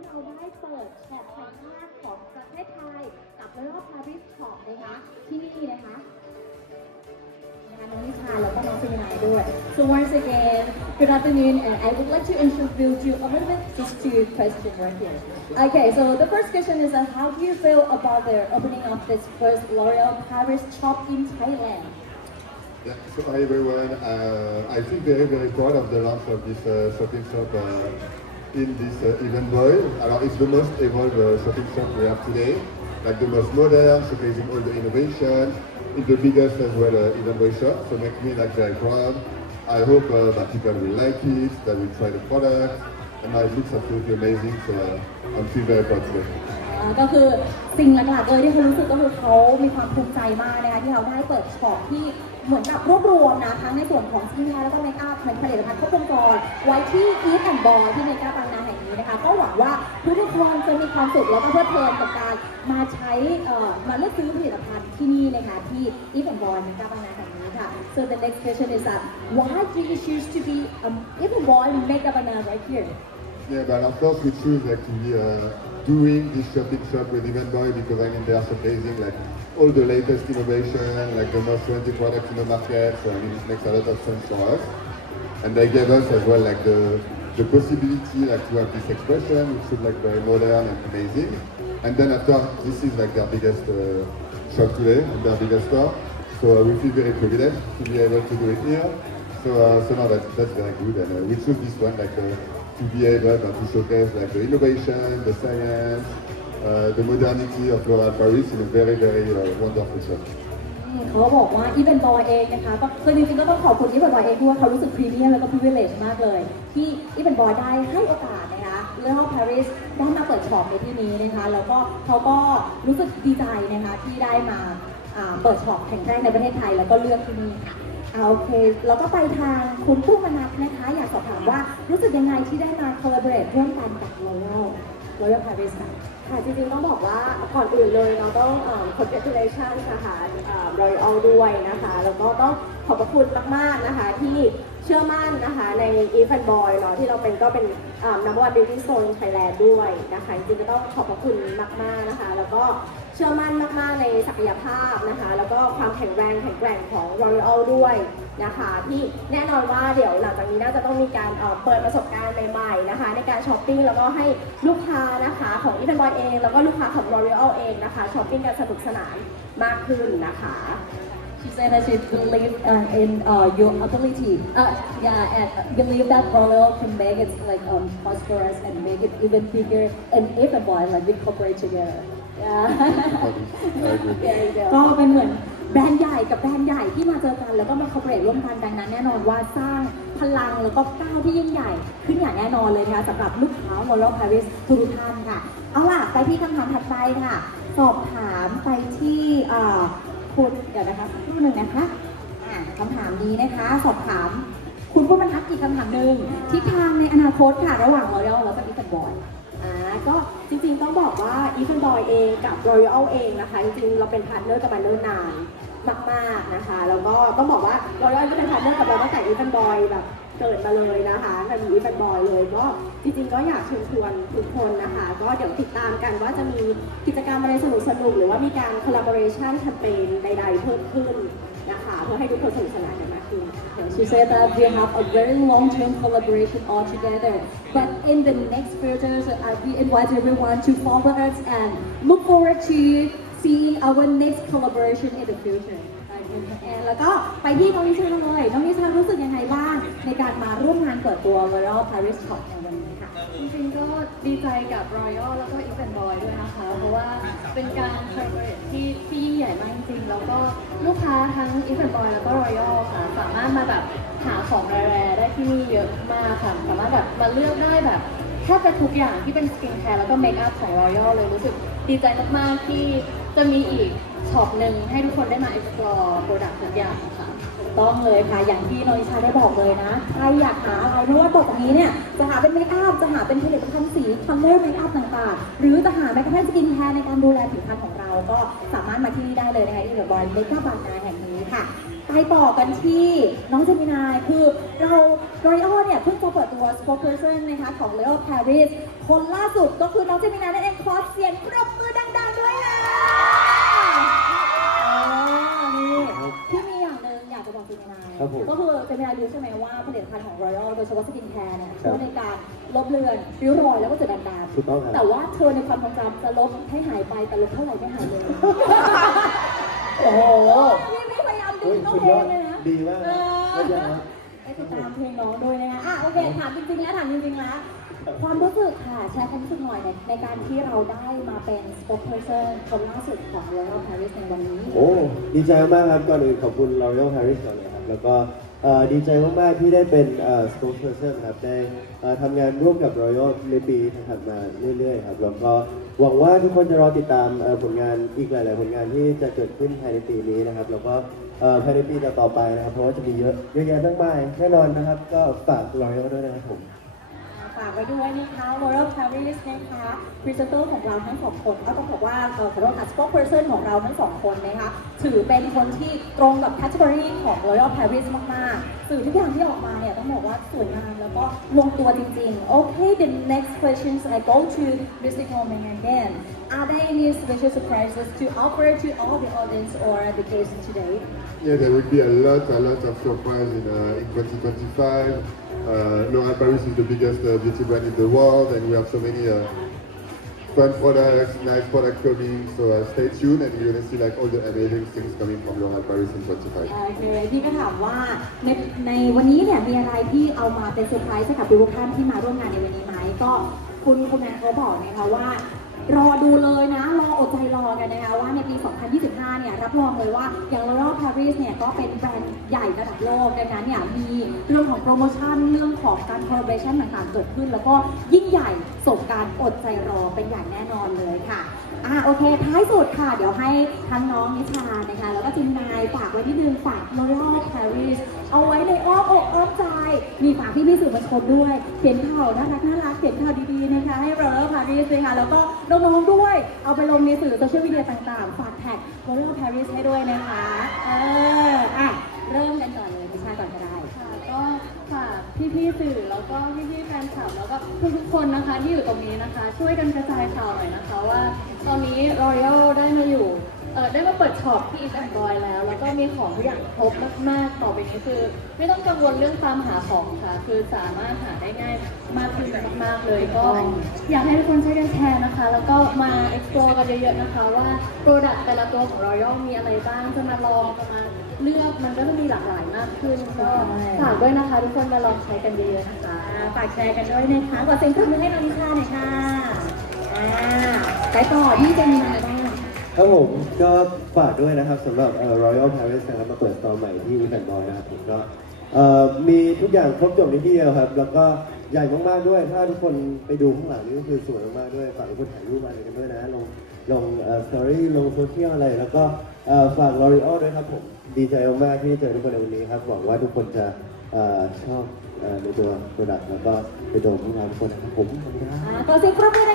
เราได้เปิดช็อปแห่งแรกของประเทศไทยกับรอบพาริสช็อปนะคะที่นี่นะคะนะคะน้องนิชาแล้วก็น้องซิมินายด้วย So once again good afternoon and I would like to introduce you a little bit just two questions right here Okay so the first question is uh, how do you feel about the opening of this first L'Oreal Paris shop in Thailand Yeah, so hi everyone. Uh, I feel very very proud of the launch of this uh, shopping shop uh, in this uh, event boy. Alors, it's the most evolved uh, shopping shop we have today, like the most modern, showcasing all the innovation. It's the biggest as well uh, event boy shop, so make me like very proud. I hope uh, that people will like it, that will try the product, and now it looks absolutely amazing. So uh, I'm feel very proud today. อ่าก็คือสิ่งหลักๆเลยที่เขารู้สึกก็คือเขามีความภูมิใจมากนะคะที่เขาได้เปิดช็อปที่ เหมือนกับรวบรวมนะทั้งในส่วนของสกินแคร์แล้วก็เมคอัพผลิตภัณฑ์ครบวงจรไว้ที่ Eat and Boy ที่เมกาบางนาแห่งนี้นะคะ ก็หวังว่าทุกๆคนจะมีความสุขแล้วก็เพลิดเพลินกับการมาใช้เอ่อมาเลือกซื้อผลิตภัณฑ์ที่นี่นะคะที่ Eat and Boy เมกาบางนาแห่งนี้ค่ะ so the next question is that why do you choose to be um, Eat and Boy Mega Banana right here Yeah, but of course we choose like to be uh, doing this shopping shop with Event Boy because I mean they are showcasing like all the latest innovation, like the most trendy products in the market. So I mean it makes a lot of sense for us. And they gave us as well like the the possibility like to have this expression, which is like very modern and amazing. And then after this is like their biggest uh, shop today and their biggest store. So uh, we feel very privileged to be able to do it here. So uh, so now that's that's very good and uh, we choose this one like uh, to be able uh, to showcase like the innovation, the science, uh, the modernity of Floral Paris in a very very uh, wonderful shop. นี่เขาบอกว่าอีเวนต์บอยเองนะคะก็คือจริงๆก็ต้องขอบคุณอีเวนต์บอยเองด้วยเขารู้สึกพรีเมียมแล้วก็พรีเวลเลชมากเลย ที่อีเวนต์บอยได้ให้โอกาสนะคะเรื่องปารีสได้มาเปิดช็อปในที่นี้นะคะแล้วก็เขาก็รู้สึกดีใจนะคะที่ได้มาเปิดช็อปแห่งแรกในประเทศไทยแล้วก็เลือกที่นี่ค่ะ โอเค แล้วก็ไปทางคุณผู้มนัสนะคะ อยากสอบถามว่ารู้สึกยังไงที่ได้มาคอลลาบร์เรทร่วมกันกับ L'Oreal L'Oreal Paris ค่ะค่ะจริงๆต้องบอกว่าก่อนอื่นเลยเราต้องเอ่อ congratulation นะคะรอยอลด้วยนะคะ แล้วก็ต้องขอบพระคุณมากๆนะคะที่เชื่อมั่นนะคะใน e f a n Boy เนาะที่เราเป็นก็เป็นนัมวันบิวตี้โซนไทยแลนด์ด้วยนะคะ จริงๆก็ต้องขอบพระคุณมากๆนะคะ แล้วก็ เชื่อมั่นมากๆในศักยภาพนะคะ แล้วก็ความแข็งแรงแข็งแกร่งของ Royal ด้วยนะคะ ที่แน่นอนว่าเดี๋ยวหลังจากนี้น่าจะต้องมีการเปิดประสบการณ์ใหม่ๆนะคะ ในการช้อปปิ้งแล้วก็ให้ลูกค้านะคะของ e f a n Boy เอง แล้วก็ลูกค้าของ L'Oreal เองนะคะช้อปปิ้งกันสนุกสนานมากขึ้นนะคะ She said that she believe uh, in uh, your ability. Uh, yeah, and believe that L'Oreal can make it like um, prosperous and make it even bigger and even more like we cooperate together. ก็เป็นเหมือนแบรนด์ใหญ่กับแบรนด์ใหญ่ที่มาเจอกัน แล้วก็มาคอเปรทร่วมกันดังนั้น แน่นอนว่าสร้างพลังแล้วก็ก้าวที่ยิ่งใหญ่ ขึ้นอย่างแน่นอนเลยนะคะสำหรับลูกค้า L'Oreal Paris ทุกท่านค่ะ เอาล่ะ ไปที่คำถามถัดไปค่ะ สอบถามไปที่คุณเดี๋ยวนะคะสักครู่หนึ่งนะคะคำถามนี้นะคะ สอบถาม คุณผู้บรรทัดอีกคำถามหนึ่งทิศทางในอนาคตค่ะ ระหว่าง L'Oreal แล้วก็อีฟันบอย ก็จริงๆต้องบอกว่า e f a n Boy เองกับ Royal เองนะคะ จริงๆ เราเป็นพาร์ทเนอร์กันมาเนิ่นนานมากๆนะคะ แล้วก็ต้องบอกว่า Royal ก็เป็นพาร์ทเนอร์กับเราตั้งแต่ e f a n Boy แบบเกิดมาเลยนะคะกับ e f a n Boy เลยก็จริงๆ ก็อยากเชิญชวนทุกคนนะคะ ก็เดี๋ยวติดตามกันว่าจะมีกิจกรรมอะไรสนุกๆหรือว่ามีการ collaboration แคมเปญใดๆเพิ่มขึ้นนะคะ เพื่อให้ทุกคนสนุกสนานกันมากขึ้น She that we have a very long-term collaboration all together. But in the next so I uh, we invite everyone to follow us and look forward to seeing our next collaboration in the future. แล้วก็ไปที่น้องนิชาเลยน้องนิชารู้สึกยังไงบ้างในการมาร่วมงานเปิดตัว L'Oreal Paris Shop ในวันนี้ค่ะจริงๆก็ดีใจกับ Royal แล้วก็ e v e n Boy ด้วยนะคะ เพราะว่าเป็นการคอลลาบอร์เรที่ที่ยิ่งใหญ่มากจริงๆ แล้วก็ลูกค้าทั้ง e v e n Boy แล้วก็ Royal ค่ะสามารถมาแบบหาของแรๆได้ที่นี่เยอะมากค่ะ สามารถแบบมาเลือกได้แบบแทบจะทุกอย่างที่เป็นสกินแคร์แล้วก็เมคอัพของ Royal เลยรู้สึกดีใจมากๆที่ จะมีอีกช็อปหนึ่งให้ทุกคนได้มา explore product ทุกอย่างค่ะ ถูกต้องเลยค่ะ อย่างที่น้องนิชาได้บอกเลยนะใครอยากหาอะไรไม่ว่าต่อจากนี้เนี่ยจะหาเป็นเมคอัพจะหาเป็นผลิตภัณฑ์สีคัลเลอร์เมคอัพต่างๆ หรือจะหาแม้กระทั่งสกินแคร์ในการดูแลผิวพรรณของเราก็สามารถมาที่นี่ได้เลยนะคะที่เดอะบอยเมคอัพบางนาแห่งนี้ค่ะไปต่อกันที่น้องเจมินายคือเรารอยัลเนี่ยเพิ่งจะเปิดตัว spokesperson นะคะของ L'Oreal Paris คนล่าสุดก็คือน้องเจมินายนั่นเองขอเสียงปรบมือดังๆด้วยนะ นี่ที่มีอย่างหนึ่งอยากจะบอกเจมินายครับผมก็คือเจมินายรู้ใช่ไหมว่าผลิตภัณฑ์ของ Royal โดยเฉพาะสกินแคร์เนี่ยครับช่วยในการลบเลือนริ้วรอยแล้วก็จุดด่างถูกต้องครับๆแต่ว่าเธอในความทรงจำจะลบให้หายไปแต่ลบเท่าไหร่ไม่หายเลยโอ้โหนี่ไม่พยายามดึเฮ้ยงน้องสุดเพลยองดเลยนะดีมากเอนะยอดอนะ ไปติดตามเพลงน้องด้วยนะคะอะโอเคถามจริงๆแล้วถามจริงๆแล้ว ความรู้สึกค่ะแชร์ความรู้สึกหน่อยในในการที่เราได้มาเป็น spokesperson คนล่าสุดของ Royal Paris ในวันนี้ โอ้ดีใจมากครับก่อนอื่นขอบคุณ L'Oreal Paris ก่อนเลยครับแล้วก็เอ่อดีใจมากๆที่ได้เป็นเอ่อ spokesperson ครับได้เอ่อทำงานร่วมกับ Royal ในปีถัดมาเรื่อยๆครับแล้วก็หวังว่าทุกคนจะรอติดตามเอ่อผลงานอีกหลาย ๆ ผลงานที่จะเกิดขึ้นภายในปีนี้นะครับแล้วก็เอ่อภายในปีต่อๆไปนะครับเพราะว่าจะมีเยอะเยอะแยะมากมายแน่นอนนะครับก็ฝาก L'Oreal ด้วยนะครับผมากไว้ด้วยนะคะ Royal Paris นะคะพรีเซนเตอร์ของเราทั้งสองคนก็ต้องบอกว่าเอ่อขอโทษค่ะ spokesperson ของเราทั้งสองคนนะคะถือเป็นคนที่ตรงกับ category ของ Royal Paris มากๆสื่อทุกอย่างที่ออกมาเนี่ยต้องบอกว่าสวยงามแล้วก็ลงตัวจริงๆ โอเค the next questions I go to Mr. Coleman again Are there any special surprises to offer to all the audience or the guests today? Yeah, there will be a lot, a lot of surprise in, uh, in 2025. Uh, L'Oréal Paris is the biggest uh, beauty brand in the world, and we have so many uh, fun products, nice products coming. So uh, stay tuned, and you're gonna see like all the amazing things coming from L'Oréal Paris in 25. โอเคพี่ก็ถามว่าในในวันนี้เนี่ยมีอะไรที่เอามาเป็นเซอร์ไพรส์ให้กับทุกท่านที่มาร่วมงานในวันนี้ไหมก็คุณคุณแมนเขาบอกนะคะว่า รอดูเลยนะ รออดใจรอกันนะคะว่าในปี 2025 เนี่ยรับรองเลยว่าอย่าง L'Oreal Paris เนี่ยก็เป็นแบรนด์ใหญ่ระดับโลกดังนั้นเนี่ยมีเรื่องของโปรโมชั่นเรื่องของการคอลเลคชันต่างๆ เกิดขึ้น แล้วก็ยิ่งใหญ่ สมการอดใจรอเป็นอย่างแน่นอนเลยค่ะอ่าโอเค ท้ายสุดค่ะ เดี๋ยวให้ทั้งน้องนิชานะคะ แล้วก็จิมนายฝากไว้ที่นึงฝาก L'Oreal Paris เอาไว้ในอ้อมอกอ้อมใจ มีฝากพี่พี่สื่อมวลชนด้วยเขียนข่าวน่ารักน่ารักเขียนข่าวดีๆนะคะ ให้ L'Oreal Paris เลยค่ะแล้วก็น้องๆด้วย เอาไปลงในสื่อโซเชียลมีเดียต่างๆ ฝากแท็ก L'Oreal Paris ให้ด้วยนะคะ เอออะเริ่มกันก่อนเลย พี่ๆสื่อแล้วก็พี่ๆแฟนคลับแล้วก็ทุกๆคนนะคะที่อยู่ตรงนี้นะคะ ช่วยกันกระจายข่าวหน่อยนะคะว่า ตอนนี้รอยัลได้มาอยู่ เออได้มาเปิดช็อปที่ East and Boy แล้ว แล้วก็มีของทุกอย่างครบมากๆ ต่อไปนี้คือ ไม่ต้องกังวลเรื่องตามหาของค่ะ คือสามารถหาได้ง่ายมากขึ้นมากๆเลย ก็อยากให้ทุกคนช่วยกันแชร์นะคะ แล้วก็มา explore กันเยอะๆนะคะ ว่า Product แต่ละตัวของ Royal มีอะไรบ้าง จะมาลองจะมาเลือกมันก็จะมีหลากหลายมากขึ้นก็ฝากด้วยนะคะ ทุกคนมาลองใช้กันเยอะๆนะคะอ่าฝากแชร์กันด้วยนะคะขอเสียงปรบมือให้น้องนิชาหน่อยค่ะอ่าไปต่อที่เจมินายบ้าง ครับผมก็ฝากด้วยนะครับสำหรับเอ่อ Royal Paris นะครับมาเปิดสตอร์ใหม่ที่ e v e n Boy นะครับผมก็เอ่อมีทุกอย่างครบจบในที่เดียวครับ แล้วก็ใหญ่มากๆด้วย ถ้าทุกคนไปดูข้างหลังนี่ก็คือสวยมากๆด้วยฝากทุกคนถ่ายรูปมาเลยกันด้วยนะลงลงสตอรี่ลงโซเชียลอะไร แล้วก็เอ่อฝาก L'Oreal ด้วยครับผมดีใจมากๆที่เจอทุกคนในวันนี้ครับหวังว่าทุกคนจะเอ่อชอบเอ่อในตัว product แล้วก็ในตัวพวกเราทุกคนนะครับผมขอบคุณครับ อ่าขอเสียงปรบมือ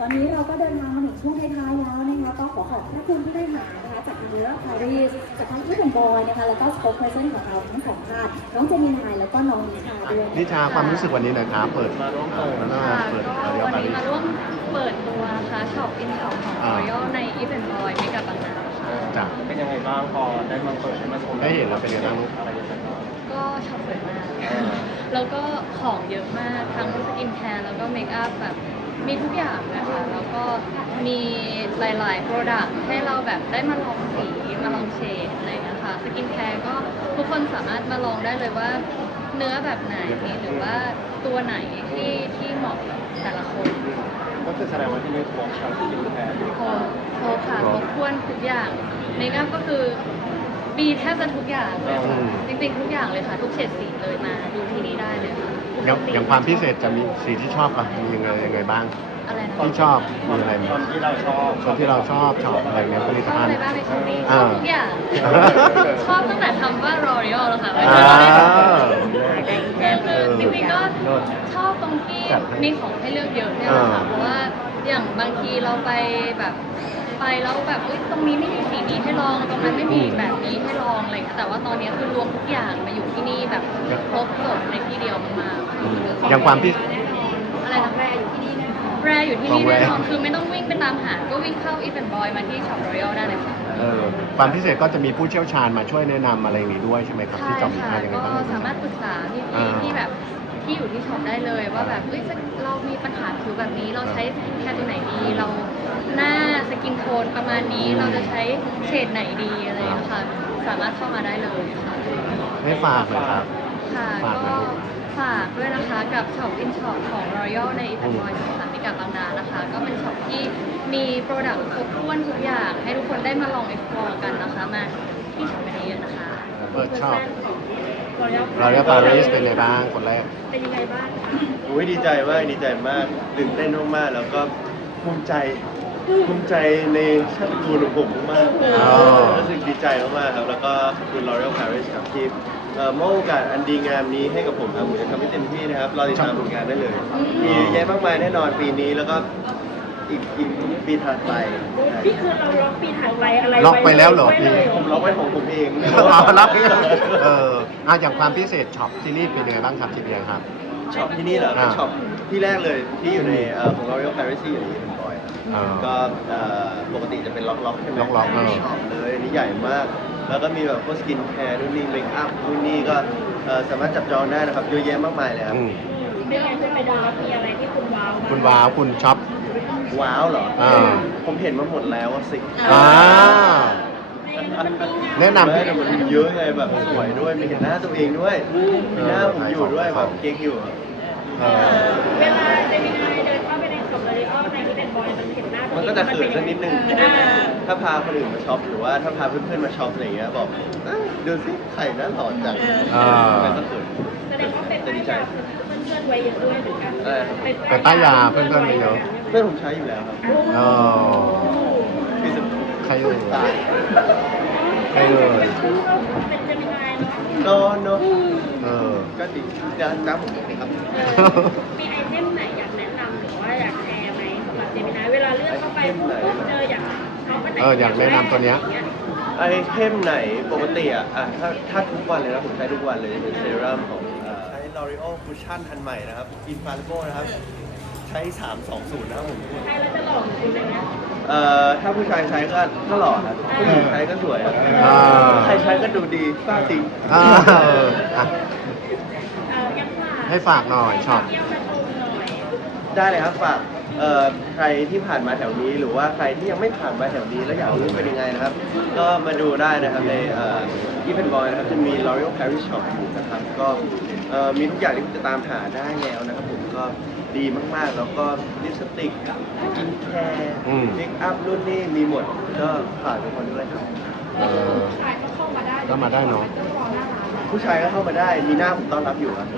ตอนนี้เราก็เดินทางมาถึงช่วงท้ายๆแล้วนะคะก็ขอขอบพระคุณที่ได้มานะคะจากทางเรื่องปารีสจากทางที่เป็นบอยนะคะแล้วก็สปอคเพรสเซนของเราทั้งสองท่านน้องเจมินายแล้วก็น้องนิชาด้วยะคะนิชาความรู้สึกวันนี้หน่อยครับเปิดมาร่วมเปิดมาค่ะเปิดก็เรียวันปานี้รีสมาร่วมเปิดตัวนะคะช็อปอินช็อปของอ่า Royal ใน Event Boy ให้กับบางนาค่ะจ้ะ เป็นยังไงบ้างพอได้มาเปิดได้มาชมได้เห็นแล้วเป็นยังไงบ้างลูก อะไรยังไงบ้าง ก็ช็อปสวยมาก แล้วก็ของเยอะมากทั้งสกินแคร์แล้วก็เมคอัพแบบ มีทุกอย่างนะคะแล้วก็มีหลาย ๆ โปรดักต์ให้เราแบบได้มาลองสีมาลองเฉดอะไรอย่างเงี้ยค่ะสกินแคร์ก็ทุกคนสามารถมาลองได้เลยว่าเนื้อแบบไหนหรือว่าตัวไหนที่ที่เหมาะกับแต่ละคนก็คือแสดงว่าที่นี่ครบทั้งสกินแคร์โคโคค่ะครบถ้วนทุกอย่างเมคอัพก็คือมีแทบจะทุกอย่างเลยค่ะอืมจริงๆทุกอย่างเลยค่ะ ทุกเฉดสีเลยมาดูที่นี่ได้เลยค่ะ อย่างอย่างความพิเศษจะมีสีที่ชอบอะมียังไงยังไงบ้าง อะไรนะที่ชอบมีอะไรไหมตอนที่เราชอบส่วนที่เราชอบชอบอะไรเนี่ยผลิตชอบภัณอะไรฑ์ บ้างในช่วงนี้ชอ่าอบทุกอย่างชอบตั้งแต่คำว่า L'Oreal แล้วค่ะอ่า คือจริงๆก็ชอบตรงที่มีของให้เลือกเยอะเนี่ยแหละค่ะอ่าเพราะว่าอย่างบางทีเราไปแบบไปแล้วแบบเอ้ยตรงนี้ไม่มีสีนี้ให้ลองตรงนั้นไม่มีแบบนี้ เงี้ยแต่ว่าตอนนี้คือรวมทุกอย่างมาอยู่ที่นี่แบบครบจบในที่เดียวมากๆอย่างความพิอะไรนะแรอยู่ที่นี่แน่นอนแรอยู่ที่นี่แน่นอนคือไม่ต้องวิ่งไปตามหา ก็วิ่งเข้าอีเวนต์บอยมาที่ช็อปรอยัลได้เลยค่ะเออความพิเศษก็จะมีผู้เชี่ยวชาญมาช่วยแนะนำอะไรอย่างนี้ด้วยใช่ไหมครับใช่ที่จอมมีค่ะอะไรยังไงก็บ้าง สามารถปรึกษาพี่อ่า ๆที่แบบที่อยู่ที่ช็อปได้เลยว่าแบบเอ้ยเรามีปัญหาผิวแบบนี้เราใช้สกินแคร์ตัวไหนดี เราหน้าสกินโทนประมา ณนี้เราจะใช้เฉดไหนดีอะไรอย่างเงี้ยค่ะสามารถเข้ามาได้เลยค่ะให้ฝากหน่อยครับ ค่ะฝากหน่ก็อยลูกฝากด้วยนะคะกับช็อปอินช็อปของ Royal ในอีสานบอยสาขามิกาบางนานะคะ ก็เป็นช็อปที่มีโปรดักต์ครบถ้วนทุกอย่าง ให้ทุกคนได้มาลอง explore กันนะคะมาที่ช็อปกันเยอะๆนะคะ เปิดชอบเราจะปารีสเป็นไงบ้างคนแรก เป็นยังไงบ้างโอ้ยดีใจมากดีใจมากตื่นเต้นมากๆแล้วก็ภูมิใจ ภูมิใจในชาติตระกูลของผมมากอ๋อ รู้สึกดีใจมากๆครับ แล้วก็ขอบคุณ L'Oreal Paris ครับที่เอ่อมอบโอกาสอันดีงามนี้ให้กับผมครับผมจะทำให้เต็มที่นะครับ รอติดตามผลงานได้เลย มีเยอะแยะมากมายแน่นอนปีนี้แล้วก็อีกอีกปีถัดไปพี่คือเราล็อกปีถัดไปอะไรล็อกไปแล้วเหรอพี่ผมล็อกไว้ของผมเองเอารับเอออะอย่างความพิเศษช็อปที่นี่เป็นยังไงบ้างครับทีเดียครับ ช็อปที่นี่เหรอเป็นอ่าช็อปที่แรกเลยที่อยู่ในเอ่อของ L'Oreal Paris ที่อยู่ใน อีเวนต์บอยอ่าก็เอ่อปกติจะเป็นล็อกๆใช่ไหมล็อกๆเออช็อปเลยอันนี้ใหญ่มาก แล้วก็มีแบบพวกสกินแคร์นู่นนี่เมคอัพนู่นนี่ก็เอ่อสามารถจับจองได้นะครับเยอะแยะมากมายเลยครับอืมไม่งั้นจะไปดูแล้วมีอะไรที่คุณว้าวบ้างคุณว้าวคุณช็อป ว้าวเหรออ่า ผมเห็นมาหมดแล้วอะสิ อ่าในนั้นมันดีงามแนะนำ ไม่แต่มันเยอะไงแบบสวยด้วยมีเห็นหน้าตัวเองด้วยมีหน้าผมอยู่ด้วยแบบเก๊กอยู่อะเออเวลาเจมินาย มันเห็นหน้าตัวมันเองก็จะเขินสักนิดนึงอ่าถ้าพาคนอื่นมาช็อปหรือว่าถ้าพาเพื่อนๆมาช็อปอะไรอย่างเงี้ยบอกอะดูสิไข่น่าหล่อจังอ่า มันก็เขิน แสดงว่าเป็นป้ายยาเพื่อนๆไว้เยอะด้วยเหมือนกันอะไรครับเป็นป้ายยาเพื่อนๆไว้เยอะ เพื่อนผมใช้อยู่แล้วครับอ๋อพี่สุดใครเอ่ย ตายใครเอ่ยเป็นเจมินายเนาะโนโนเออ ก็ดีจ้าจ้าผมเลยครับ มีไอเทมไหนอยากแนะนำหรือว่าอยากแช นายเวลาเลื่อนเข้าไปปุ๊บเจออยากเอาไปไหนเอออยากแนะนำตัวเนี้ย ไอเทมไหนปกติอะอะถ้าถ้าทุกวันเลยนะผมใช้ทุกวันเลยจะเป็นเซรั่มของเอ่อใช้ L'Oreal Cushion อันใหม่นะครับ Infallible นะครับ ใช้ 320 นะครับผมใช้แล้วจะหล่อเหมือนคุณเลยนะเอ่อถ้าผู้ชายใช้ก็ก็หล่อครับผู้หญิงใช้ก็สวยครับอ่า ใครใช้ก็ดูดีบ้าจริง อ่าเอออะ เออยังฝากให้ฝากหน่อยช็อปเยี่ยมมาชมหน่อย ได้เลยครับฝาก เอ่อใครที่ผ่านมาแถวนี้ หรือว่าใครที่ยังไม่ผ่านมาแถวนี้แล้วอยากรู้เป็นยังไงนะครับ ก็มาดูได้นะครับในเอ่อที่เป็นบอยนะครับจะมี L'Oreal Paris Shop อยู่นะครับก็เอ่อมีทุกอย่างที่คุณจะตามหาได้แล้วนะครับผมก็ดีมากๆ แล้วก็ลิปสติกสกินแคร์อืม เมคอัพรุ่นนี้มีหมดก็ฝากทุกคนด้วยครับ เออชายก็เข้ามาได้ก็มาได้เนาะต้องรอหน้าร้าน ผู้ชายก็เข้ามาได้มีหน้าผมต้อนรับอยู่ครับ